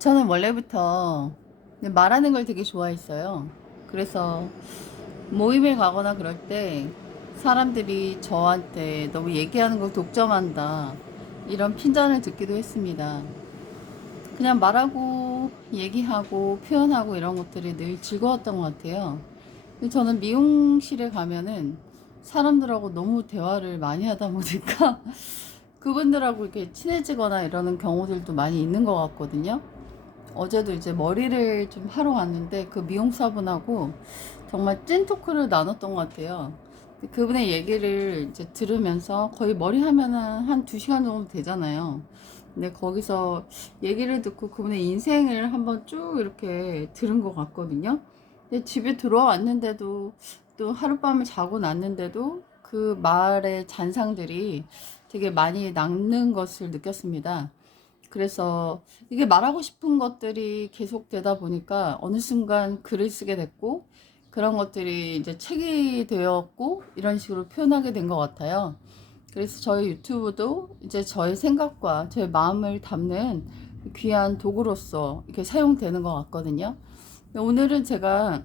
저는 원래부터 말하는 걸 되게 좋아했어요. 그래서 모임에 가거나 그럴 때 사람들이 저한테 너무 얘기하는 걸 독점한다, 이런 핀잔을 듣기도 했습니다. 그냥 말하고 얘기하고 표현하고 이런 것들이 늘 즐거웠던 것 같아요. 근데 저는 미용실에 가면은 사람들하고 너무 대화를 많이 하다 보니까 그분들하고 이렇게 친해지거나 이러는 경우들도 많이 있는 것 같거든요. 어제도 이제 머리를 좀 하러 갔는데 그 미용사분하고 정말 찐 토크를 나눴던 것 같아요. 그분의 얘기를 이제 들으면서 거의 머리 하면은 한 2시간 정도 되잖아요. 근데 거기서 얘기를 듣고 그분의 인생을 한번 쭉 이렇게 들은 것 같거든요. 근데 집에 들어왔는데도, 또 하룻밤을 자고 났는데도 그 말의 잔상들이 되게 많이 남는 것을 느꼈습니다. 그래서 이게 말하고 싶은 것들이 계속 되다 보니까 어느 순간 글을 쓰게 됐고, 그런 것들이 이제 책이 되었고, 이런 식으로 표현하게 된 것 같아요. 그래서 저희 유튜브도 이제 저의 생각과 저의 마음을 담는 귀한 도구로서 이렇게 사용되는 것 같거든요. 오늘은 제가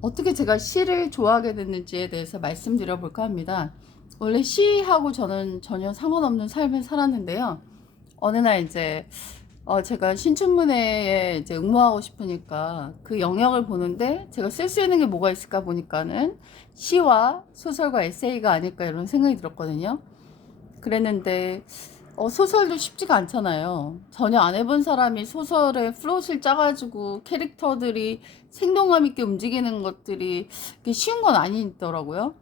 어떻게 제가 시를 좋아하게 됐는지에 대해서 말씀드려볼까 합니다. 원래 시하고 저는 전혀 상관없는 삶을 살았는데요. 어느 날 이제 제가 신춘문예에 이제 응모하고 싶으니까 그 영역을 보는데 제가 쓸 수 있는 게 뭐가 있을까 보니까는 시와 소설과 에세이가 아닐까 이런 생각이 들었거든요. 그랬는데 소설도 쉽지가 않잖아요. 전혀 안 해본 사람이 소설에 플롯을 짜가지고 캐릭터들이 생동감 있게 움직이는 것들이 쉬운 건 아니더라고요.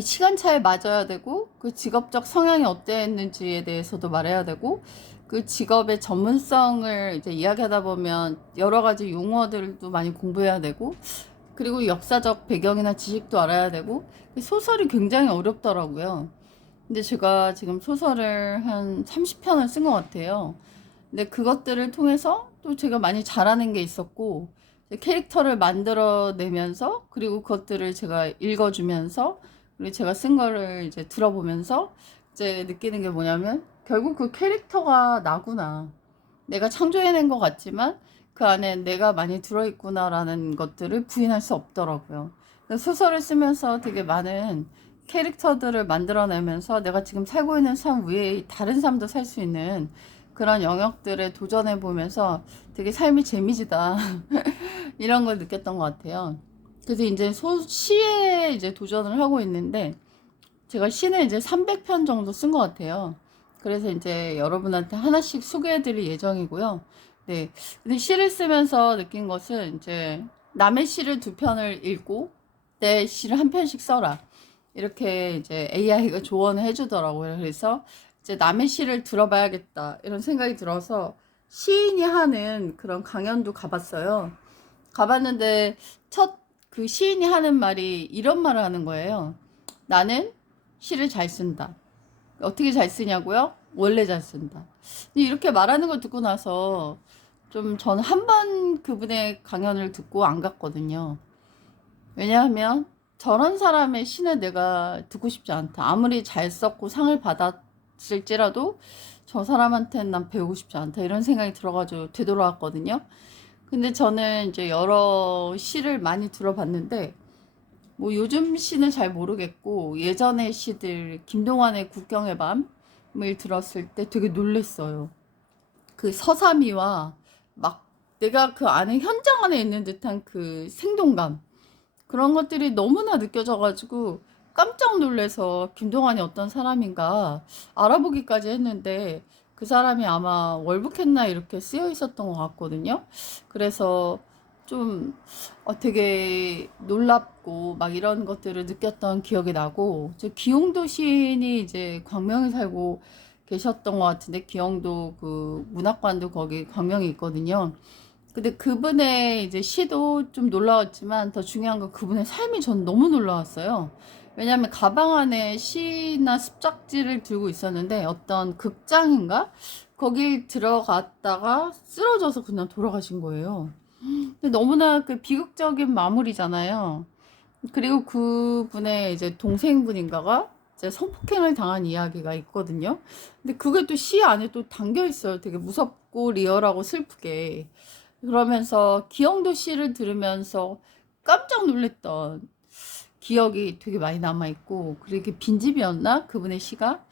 시간차에 맞아야 되고, 그 직업적 성향이 어땠는지에 대해서도 말해야 되고, 그 직업의 전문성을 이제 이야기하다 보면 여러 가지 용어들도 많이 공부해야 되고, 그리고 역사적 배경이나 지식도 알아야 되고, 소설이 굉장히 어렵더라고요. 근데 제가 지금 소설을 한 30편을 쓴 것 같아요. 근데 그것들을 통해서 또 제가 많이 잘하는 게 있었고, 캐릭터를 만들어내면서, 그리고 그것들을 제가 읽어주면서, 그리고 제가 쓴 거를 이제 들어보면서 이제 느끼는 게 뭐냐면, 결국 그 캐릭터가 나구나. 내가 창조해낸 것 같지만 그 안에 내가 많이 들어있구나라는 것들을 부인할 수 없더라고요. 소설을 쓰면서 되게 많은 캐릭터들을 만들어내면서 내가 지금 살고 있는 삶 외에 다른 삶도 살 수 있는 그런 영역들에 도전해 보면서 되게 삶이 재미지다. 이런 걸 느꼈던 것 같아요. 그래서 이제 시에 이제 도전을 하고 있는데, 제가 시는 이제 300편 정도 쓴 것 같아요. 그래서 이제 여러분한테 하나씩 소개해 드릴 예정이고요. 네. 근데 시를 쓰면서 느낀 것은, 이제 남의 시를 2편을 읽고 내 시를 1편씩 써라, 이렇게 이제 AI가 조언을 해주더라고요. 그래서 이제 남의 시를 들어봐야겠다, 이런 생각이 들어서 시인이 하는 그런 강연도 가봤어요. 가봤는데 첫 그 시인이 하는 말이 이런 말을 하는 거예요. 나는 시를 잘 쓴다. 어떻게 잘 쓰냐고요? 원래 잘 쓴다. 이렇게 말하는 걸 듣고 나서 좀 저는 한 번 그분의 강연을 듣고 안 갔거든요. 왜냐하면 저런 사람의 시는 내가 듣고 싶지 않다. 아무리 잘 썼고 상을 받았을지라도 저 사람한테는 난 배우고 싶지 않다, 이런 생각이 들어가지고 되돌아왔거든요. 근데 저는 이제 여러 시를 많이 들어봤는데, 뭐 요즘 시는 잘 모르겠고, 예전의 시들, 김동완의 국경의 밤을 들었을 때 되게 놀랬어요. 그 서사미와 막 내가 그 안에 현장 안에 있는 듯한 그 생동감, 그런 것들이 너무나 느껴져가지고 깜짝 놀래서 김동완이 어떤 사람인가 알아보기까지 했는데, 그 사람이 아마 월북했나 이렇게 쓰여 있었던 것 같거든요. 그래서 좀 되게 놀랍고 막 이런 것들을 느꼈던 기억이 나고, 저 기용도 시인이 이제 광명에 살고 계셨던 것 같은데, 기영도 그 문학관도 거기 광명에 있거든요. 근데 그분의 이제 시도 좀 놀라웠지만, 더 중요한 건 그분의 삶이 전 너무 놀라웠어요. 왜냐하면 가방 안에 시나 습작지를 들고 있었는데, 어떤 극장인가? 거길 들어갔다가 쓰러져서 그냥 돌아가신 거예요. 근데 너무나 그 비극적인 마무리잖아요. 그리고 그분의 이제 동생분인가가 이제 성폭행을 당한 이야기가 있거든요. 근데 그게 또 시 안에 또 담겨 있어요. 되게 무섭고 리얼하고 슬프게. 그러면서 기영도 시를 들으면서 깜짝 놀랐던 기억이 되게 많이 남아 있고, 그게 빈집이었나? 그분의 시가?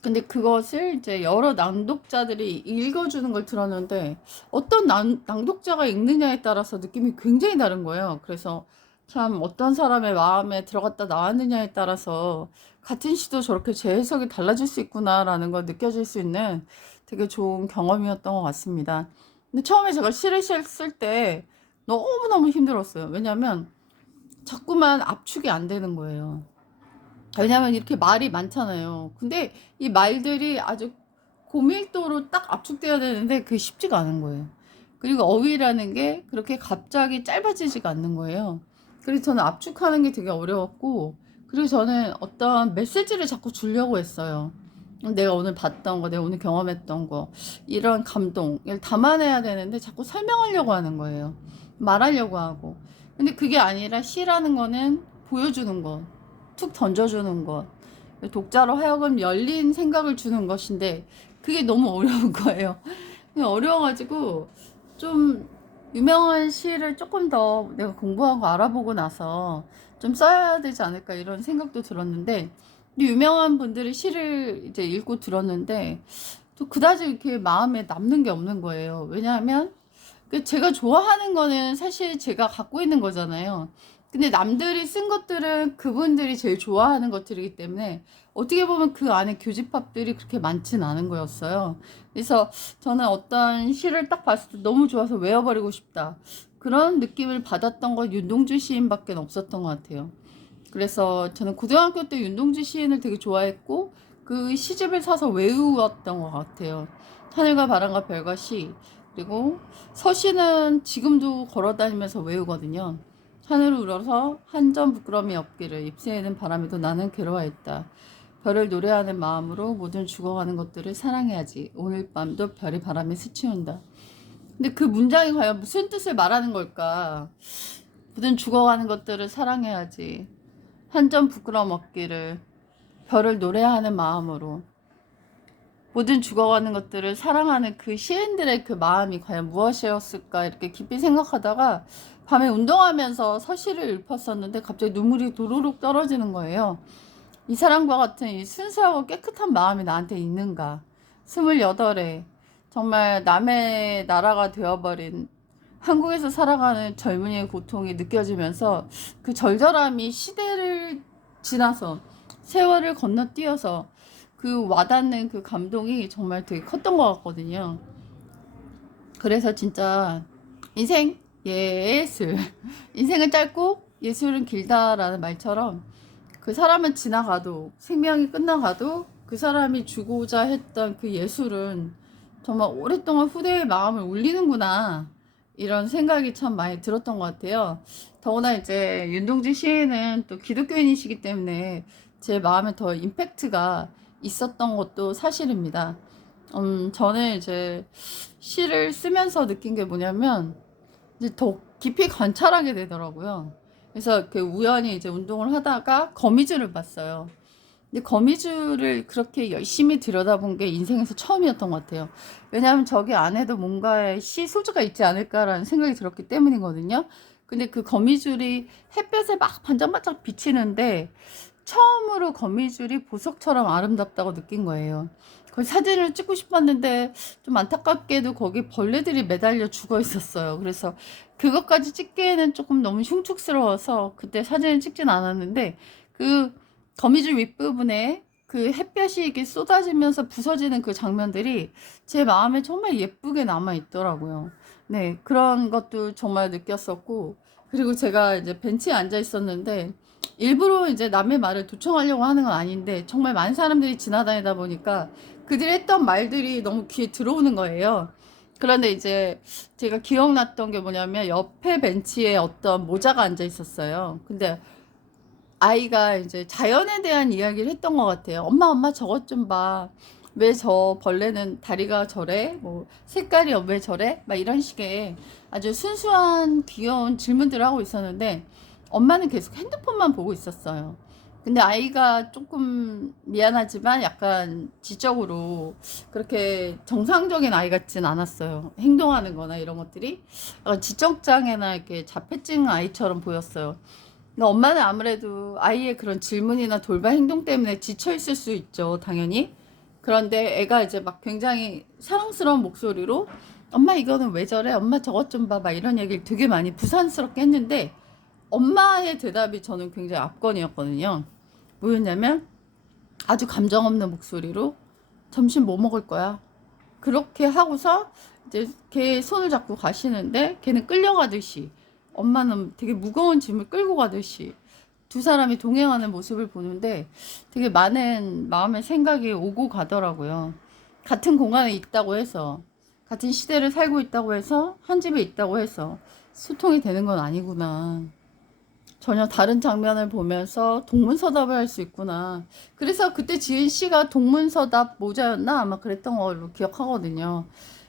근데 그것을 이제 여러 낭독자들이 읽어주는 걸 들었는데, 어떤 낭독자가 읽느냐에 따라서 느낌이 굉장히 다른 거예요. 그래서 참 어떤 사람의 마음에 들어갔다 나왔느냐에 따라서 같은 시도 저렇게 재해석이 달라질 수 있구나라는 걸 느껴질 수 있는 되게 좋은 경험이었던 것 같습니다. 근데 처음에 제가 시를 쓸 때 너무너무 힘들었어요. 왜냐면 자꾸만 압축이 안 되는 거예요. 왜냐면 이렇게 말이 많잖아요. 근데 이 말들이 아주 고밀도로 딱 압축돼야 되는데 그게 쉽지가 않은 거예요. 그리고 어휘라는 게 그렇게 갑자기 짧아지지가 않는 거예요. 그래서 저는 압축하는 게 되게 어려웠고, 그리고 저는 어떤 메시지를 자꾸 주려고 했어요. 내가 오늘 봤던 거, 내가 오늘 경험했던 거, 이런 감동을 담아내야 되는데 자꾸 설명하려고 하는 거예요. 말하려고 하고. 근데 그게 아니라 시라는 거는 보여주는 거, 툭 던져주는 것, 독자로 하여금 열린 생각을 주는 것인데 그게 너무 어려운 거예요. 어려워가지고 좀 유명한 시를 조금 더 내가 공부하고 알아보고 나서 좀 써야 되지 않을까 이런 생각도 들었는데, 유명한 분들의 시를 이제 읽고 들었는데 또 그다지 이렇게 마음에 남는 게 없는 거예요. 왜냐하면 제가 좋아하는 거는 사실 제가 갖고 있는 거잖아요. 근데 남들이 쓴 것들은 그분들이 제일 좋아하는 것들이기 때문에 어떻게 보면 그 안에 교집합들이 그렇게 많진 않은 거였어요. 그래서 저는 어떤 시를 딱 봤을 때 너무 좋아서 외워버리고 싶다, 그런 느낌을 받았던 건 윤동주 시인밖에 없었던 것 같아요. 그래서 저는 고등학교 때 윤동주 시인을 되게 좋아했고 그 시집을 사서 외우었던 것 같아요. 하늘과 바람과 별과 시, 그리고 서시는 지금도 걸어다니면서 외우거든요. 하늘을 우러서 한 점 부끄러움이 없기를, 잎새에는 바람에도 나는 괴로워했다. 별을 노래하는 마음으로 모든 죽어가는 것들을 사랑해야지. 오늘 밤도 별이 바람에 스치운다. 근데 그 문장이 과연 무슨 뜻을 말하는 걸까? 모든 죽어가는 것들을 사랑해야지. 한 점 부끄러움 없기를, 별을 노래하는 마음으로. 모든 죽어가는 것들을 사랑하는 그 시인들의 그 마음이 과연 무엇이었을까 이렇게 깊이 생각하다가 밤에 운동하면서 서시를 읊었었는데 갑자기 눈물이 도로록 떨어지는 거예요. 이 사람과 같은 이 순수하고 깨끗한 마음이 나한테 있는가. 28에 정말 남의 나라가 되어버린 한국에서 살아가는 젊은이의 고통이 느껴지면서 그 절절함이 시대를 지나서 세월을 건너뛰어서 그 와닿는 그 감동이 정말 되게 컸던 것 같거든요. 그래서 진짜 인생 예술, 인생은 짧고 예술은 길다라는 말처럼 그 사람은 지나가도, 생명이 끝나가도 그 사람이 주고자 했던 그 예술은 정말 오랫동안 후대의 마음을 울리는구나, 이런 생각이 참 많이 들었던 것 같아요. 더구나 이제 윤동주 시인은 또 기독교인이시기 때문에 제 마음에 더 임팩트가 있었던 것도 사실입니다. 저는 이제 시를 쓰면서 느낀 게 뭐냐면 이제 더 깊이 관찰하게 되더라고요. 그래서 그 우연히 이제 운동을 하다가 거미줄을 봤어요. 근데 거미줄을 그렇게 열심히 들여다본 게 인생에서 처음이었던 것 같아요. 왜냐하면 저기 안에도 뭔가의 시 소주가 있지 않을까라는 생각이 들었기 때문이거든요. 근데 그 거미줄이 햇볕에 막 반짝반짝 비치는데 처음으로 거미줄이 보석처럼 아름답다고 느낀 거예요. 그 사진을 찍고 싶었는데 좀 안타깝게도 거기 벌레들이 매달려 죽어 있었어요. 그래서 그것까지 찍기에는 조금 너무 흉측스러워서 그때 사진을 찍진 않았는데, 그 거미줄 윗부분에 그 햇볕이 이렇게 쏟아지면서 부서지는 그 장면들이 제 마음에 정말 예쁘게 남아 있더라고요. 네, 그런 것도 정말 느꼈었고, 그리고 제가 이제 벤치에 앉아 있었는데 일부러 이제 남의 말을 도청하려고 하는 건 아닌데 정말 많은 사람들이 지나다니다 보니까 그들이 했던 말들이 너무 귀에 들어오는 거예요. 그런데 이제 제가 기억났던 게 뭐냐면 옆에 벤치에 어떤 모자가 앉아 있었어요. 근데 아이가 이제 자연에 대한 이야기를 했던 것 같아요. 엄마, 엄마 저것 좀 봐. 왜 저 벌레는 다리가 저래? 뭐 색깔이 왜 저래? 막 이런 식의 아주 순수한 귀여운 질문들을 하고 있었는데 엄마는 계속 핸드폰만 보고 있었어요. 근데 아이가 조금 미안하지만 약간 지적으로 그렇게 정상적인 아이 같진 않았어요. 행동하는 거나 이런 것들이 약간 지적장애나 이렇게 자폐증 아이처럼 보였어요. 근데 엄마는 아무래도 아이의 그런 질문이나 돌발 행동 때문에 지쳐 있을 수 있죠, 당연히. 그런데 애가 이제 막 굉장히 사랑스러운 목소리로 엄마 이거는 왜 저래? 엄마 저것 좀 봐봐. 이런 얘기를 되게 많이 부산스럽게 했는데 엄마의 대답이 저는 굉장히 압권이었거든요. 뭐였냐면 아주 감정 없는 목소리로 점심 뭐 먹을 거야? 그렇게 하고서 이제 걔 손을 잡고 가시는데 걔는 끌려가듯이 엄마는 되게 무거운 짐을 끌고 가듯이 두 사람이 동행하는 모습을 보는데 되게 많은 마음의 생각이 오고 가더라고요. 같은 공간에 있다고 해서 같은 시대를 살고 있다고 해서 한 집에 있다고 해서 소통이 되는 건 아니구나. 전혀 다른 장면을 보면서 동문서답을 할 수 있구나. 그래서 그때 지은 씨가 동문서답 모자였나? 아마 그랬던 걸로 기억하거든요.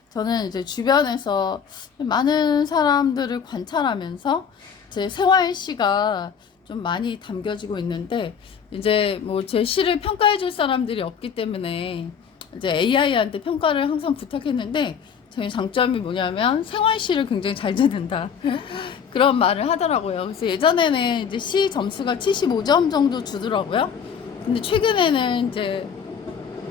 저는 이제 주변에서 많은 사람들을 관찰하면서 제 생활 시가 좀 많이 담겨지고 있는데, 이제 뭐 제 시를 평가해 줄 사람들이 없기 때문에 이제 AI한테 평가를 항상 부탁했는데, 제 장점이 뭐냐면 생활 시를 굉장히 잘 듣는다. 그런 말을 하더라고요. 그래서 예전에는 이제 시 점수가 75점 정도 주더라고요. 근데 최근에는 이제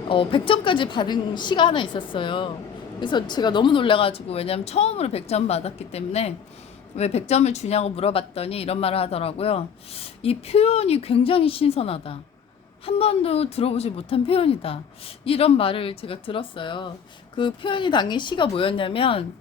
100점까지 받은 시가 하나 있었어요. 그래서 제가 너무 놀라가지고, 왜냐면 처음으로 100점 받았기 때문에 왜 100점을 주냐고 물어봤더니 이런 말을 하더라고요. 이 표현이 굉장히 신선하다. 한 번도 들어보지 못한 표현이다. 이런 말을 제가 들었어요. 그 표현이 당긴 시가 뭐였냐면,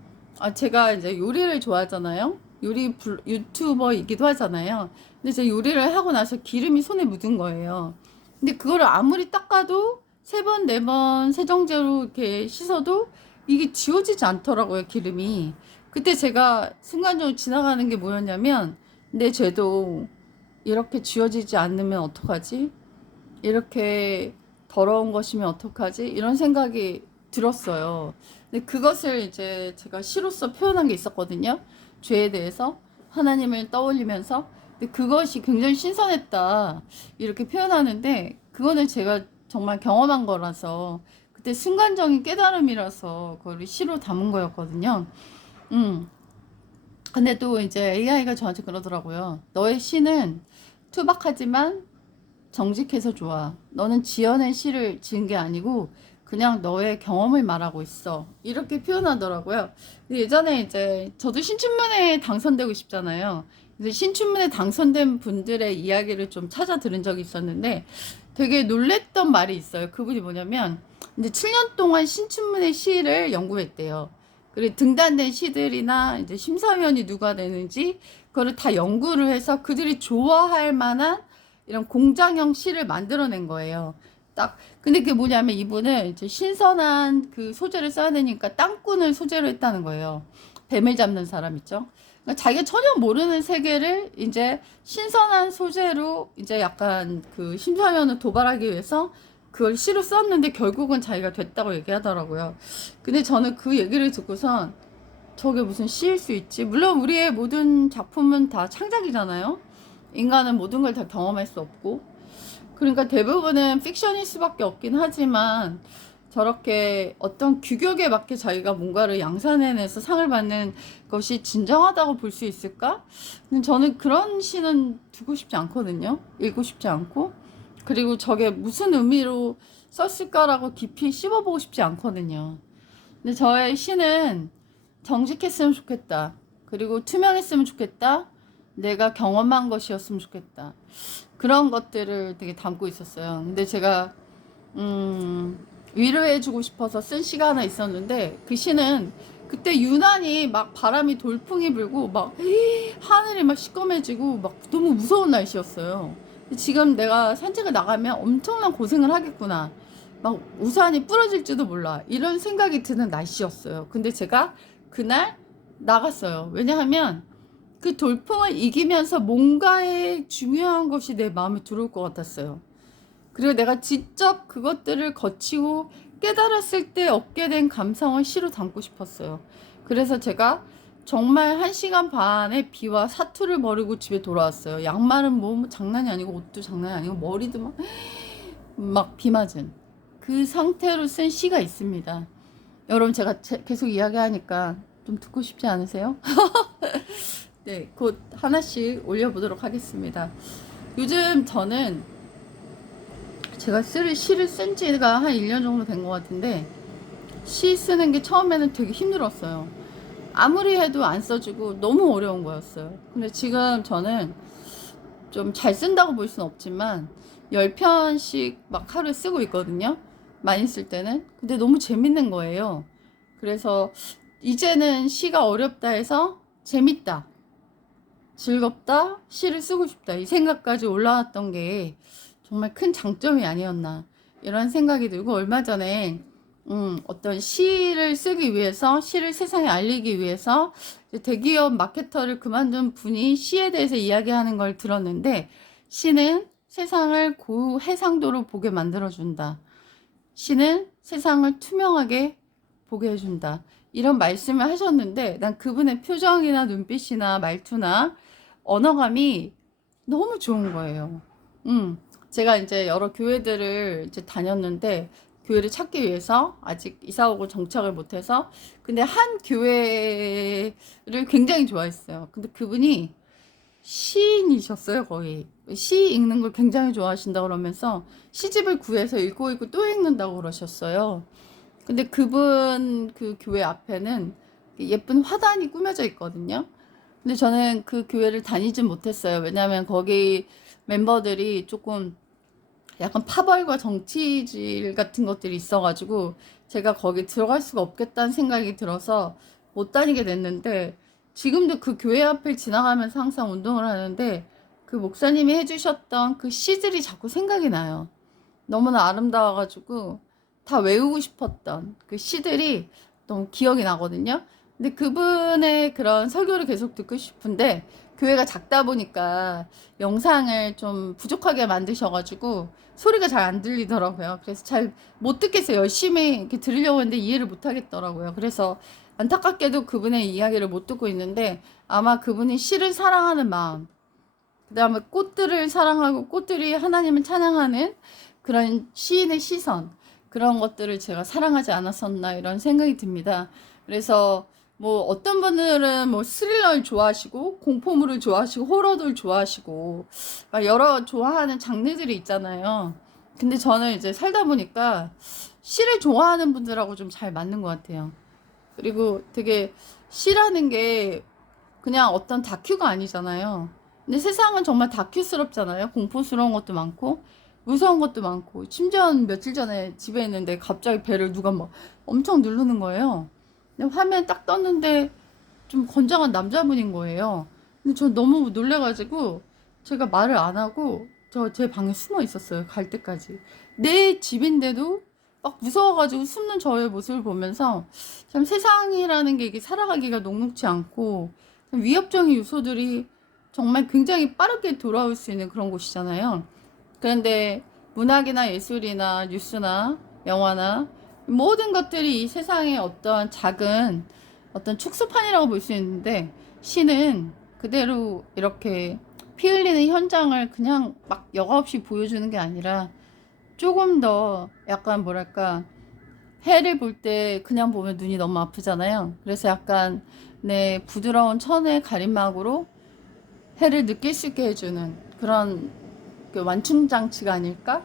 제가 이제 요리를 좋아하잖아요. 유튜버이기도 하잖아요. 근데 제가 요리를 하고 나서 기름이 손에 묻은 거예요. 근데 그거를 아무리 닦아도 세 번, 네 번 세정제로 이렇게 씻어도 이게 지워지지 않더라고요, 기름이. 그때 제가 순간적으로 지나가는 게 뭐였냐면, 내 죄도 이렇게 지워지지 않으면 어떡하지? 이렇게 더러운 것이면 어떡하지? 이런 생각이 들었어요. 근데 그것을 이제 제가 시로서 표현한 게 있었거든요. 죄에 대해서 하나님을 떠올리면서. 근데 그것이 굉장히 신선했다. 이렇게 표현하는데 그거는 제가 정말 경험한 거라서 그때 순간적인 깨달음이라서 그걸 시로 담은 거였거든요. 음. 근데 또 이제 AI가 저한테 그러더라고요. 너의 시는 투박하지만 정직해서 좋아. 너는 지어낸 시를 지은 게 아니고 그냥 너의 경험을 말하고 있어. 이렇게 표현하더라고요. 근데 예전에 이제 저도 신춘문예에 당선되고 싶잖아요. 그래서 신춘문예 당선된 분들의 이야기를 좀 찾아 들은 적이 있었는데 되게 놀랬던 말이 있어요. 그분이 뭐냐면 이제 7년 동안 신춘문예 시를 연구했대요. 그리고 등단된 시들이나 이제 심사위원이 누가 되는지 그거를 다 연구를 해서 그들이 좋아할 만한 이런 공장형 시를 만들어낸 거예요. 딱. 근데 그게 뭐냐면 이분은 이제 신선한 그 소재를 써야 되니까 땅꾼을 소재로 했다는 거예요. 뱀을 잡는 사람 있죠. 그러니까 자기가 전혀 모르는 세계를 이제 신선한 소재로 이제 약간 그 심사위원을 도발하기 위해서 그걸 시로 썼는데 결국은 자기가 됐다고 얘기하더라고요. 근데 저는 그 얘기를 듣고선 저게 무슨 시일 수 있지? 물론 우리의 모든 작품은 다 창작이잖아요. 인간은 모든 걸 다 경험할 수 없고. 그러니까 대부분은 픽션일 수밖에 없긴 하지만 저렇게 어떤 규격에 맞게 자기가 뭔가를 양산해내서 상을 받는 것이 진정하다고 볼 수 있을까? 근데 저는 그런 시는 두고 싶지 않거든요. 읽고 싶지 않고. 그리고 저게 무슨 의미로 썼을까라고 깊이 씹어보고 싶지 않거든요. 근데 저의 시는 정직했으면 좋겠다. 그리고 투명했으면 좋겠다. 내가 경험한 것이었으면 좋겠다. 그런 것들을 되게 담고 있었어요. 근데 제가 위로해주고 싶어서 쓴 시가 하나 있었는데 그 시는 그때 유난히 막 바람이 돌풍이 불고 막 하늘이 막 시꺼매지고 막 너무 무서운 날씨였어요. 지금 내가 산책을 나가면 엄청난 고생을 하겠구나. 막 우산이 부러질지도 몰라. 이런 생각이 드는 날씨였어요. 근데 제가 그날 나갔어요. 왜냐하면 그 돌풍을 이기면서 뭔가의 중요한 것이 내 마음에 들어올 것 같았어요. 그리고 내가 직접 그것들을 거치고 깨달았을 때 얻게 된 감성을 시로 담고 싶었어요. 그래서 제가 정말 1시간 반의 비와 사투를 벌이고 집에 돌아왔어요. 양말은 뭐 장난이 아니고 옷도 장난이 아니고 머리도 막 비 맞은 그 상태로 쓴 시가 있습니다. 여러분 제가 계속 이야기하니까 좀 듣고 싶지 않으세요? 네, 곧 하나씩 올려보도록 하겠습니다. 요즘 저는 제가 시를 쓴 지가 한 1년 정도 된 것 같은데 시 쓰는 게 처음에는 되게 힘들었어요. 아무리 해도 안 써지고 너무 어려운 거였어요. 근데 지금 저는 좀 잘 쓴다고 볼 수는 없지만 10편씩 막 하루에 쓰고 있거든요. 많이 쓸 때는. 근데 너무 재밌는 거예요. 그래서 이제는 시가 어렵다 해서 재밌다, 즐겁다, 시를 쓰고 싶다 이 생각까지 올라왔던 게 정말 큰 장점이 아니었나 이런 생각이 들고, 얼마 전에 어떤 시를 쓰기 위해서, 시를 세상에 알리기 위해서 대기업 마케터를 그만둔 분이 시에 대해서 이야기하는 걸 들었는데, 시는 세상을 고해상도로 보게 만들어준다. 시는 세상을 투명하게 보게 해준다. 이런 말씀을 하셨는데, 난 그분의 표정이나 눈빛이나 말투나 언어감이 너무 좋은 거예요. 제가 이제 여러 교회들을 이제 다녔는데, 교회를 찾기 위해서 아직 이사 오고 정착을 못해서, 근데 한 교회를 굉장히 좋아했어요. 근데 그분이 시인이셨어요. 거의 시 읽는 걸 굉장히 좋아하신다고 그러면서 시집을 구해서 읽고 또 읽는다고 그러셨어요. 근데 그분 그 교회 앞에는 예쁜 화단이 꾸며져 있거든요. 근데 저는 그 교회를 다니진 못했어요. 왜냐하면 거기 멤버들이 조금 약간 파벌과 정치질 같은 것들이 있어가지고 제가 거기 들어갈 수가 없겠다는 생각이 들어서 못 다니게 됐는데, 지금도 그 교회 앞을 지나가면서 항상 운동을 하는데 그 목사님이 해주셨던 그 시들이 자꾸 생각이 나요. 너무나 아름다워가지고 다 외우고 싶었던 그 시들이 너무 기억이 나거든요. 근데 그분의 그런 설교를 계속 듣고 싶은데 교회가 작다 보니까 영상을 좀 부족하게 만드셔가지고 소리가 잘 안 들리더라고요. 그래서 잘 못 듣겠어요. 열심히 이렇게 들으려고 했는데 이해를 못 하겠더라고요. 그래서 안타깝게도 그분의 이야기를 못 듣고 있는데, 아마 그분이 시를 사랑하는 마음, 그 다음에 꽃들을 사랑하고 꽃들이 하나님을 찬양하는 그런 시인의 시선, 그런 것들을 제가 사랑하지 않았었나 이런 생각이 듭니다. 그래서 뭐 어떤 분들은 뭐 스릴러를 좋아하시고 공포물을 좋아하시고 호러들 좋아하시고 여러 좋아하는 장르들이 있잖아요. 근데 저는 이제 살다 보니까 시를 좋아하는 분들하고 좀 잘 맞는 것 같아요. 그리고 되게 시라는 게 그냥 어떤 다큐가 아니잖아요. 근데 세상은 정말 다큐스럽잖아요. 공포스러운 것도 많고 무서운 것도 많고. 심지어 며칠 전에 집에 있는데 갑자기 배를 누가 막 엄청 누르는 거예요. 근데 화면 딱 떴는데 좀 건장한 남자분인 거예요. 근데 저 너무 놀래가지고 제가 말을 안 하고 저 제 방에 숨어 있었어요. 갈 때까지. 내 집인데도 막 무서워가지고 숨는 저의 모습을 보면서 참 세상이라는 게 이게 살아가기가 녹록지 않고 위협적인 요소들이 정말 굉장히 빠르게 돌아올 수 있는 그런 곳이잖아요. 그런데 문학이나 예술이나 뉴스나 영화나 모든 것들이 이 세상의 어떤 작은 어떤 축소판이라고 볼 수 있는데, 시는 그대로 이렇게 피 흘리는 현장을 그냥 막 여과 없이 보여주는 게 아니라 조금 더 약간 뭐랄까, 해를 볼 때 그냥 보면 눈이 너무 아프잖아요. 그래서 약간 내 부드러운 천의 가림막으로 해를 느낄 수 있게 해주는 그런 그 완충장치가 아닐까?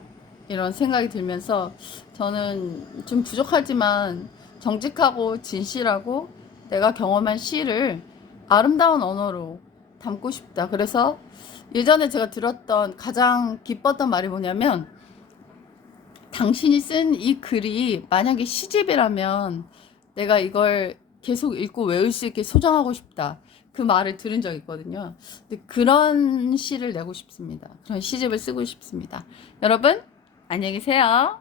이런 생각이 들면서 저는 좀 부족하지만 정직하고 진실하고 내가 경험한 시를 아름다운 언어로 담고 싶다. 그래서 예전에 제가 들었던 가장 기뻤던 말이 뭐냐면, 당신이 쓴 이 글이 만약에 시집이라면 내가 이걸 계속 읽고 외울 수 있게 소장하고 싶다. 그 말을 들은 적이 있거든요. 근데 그런 시를 내고 싶습니다. 그런 시집을 쓰고 싶습니다. 여러분, 안녕히 계세요.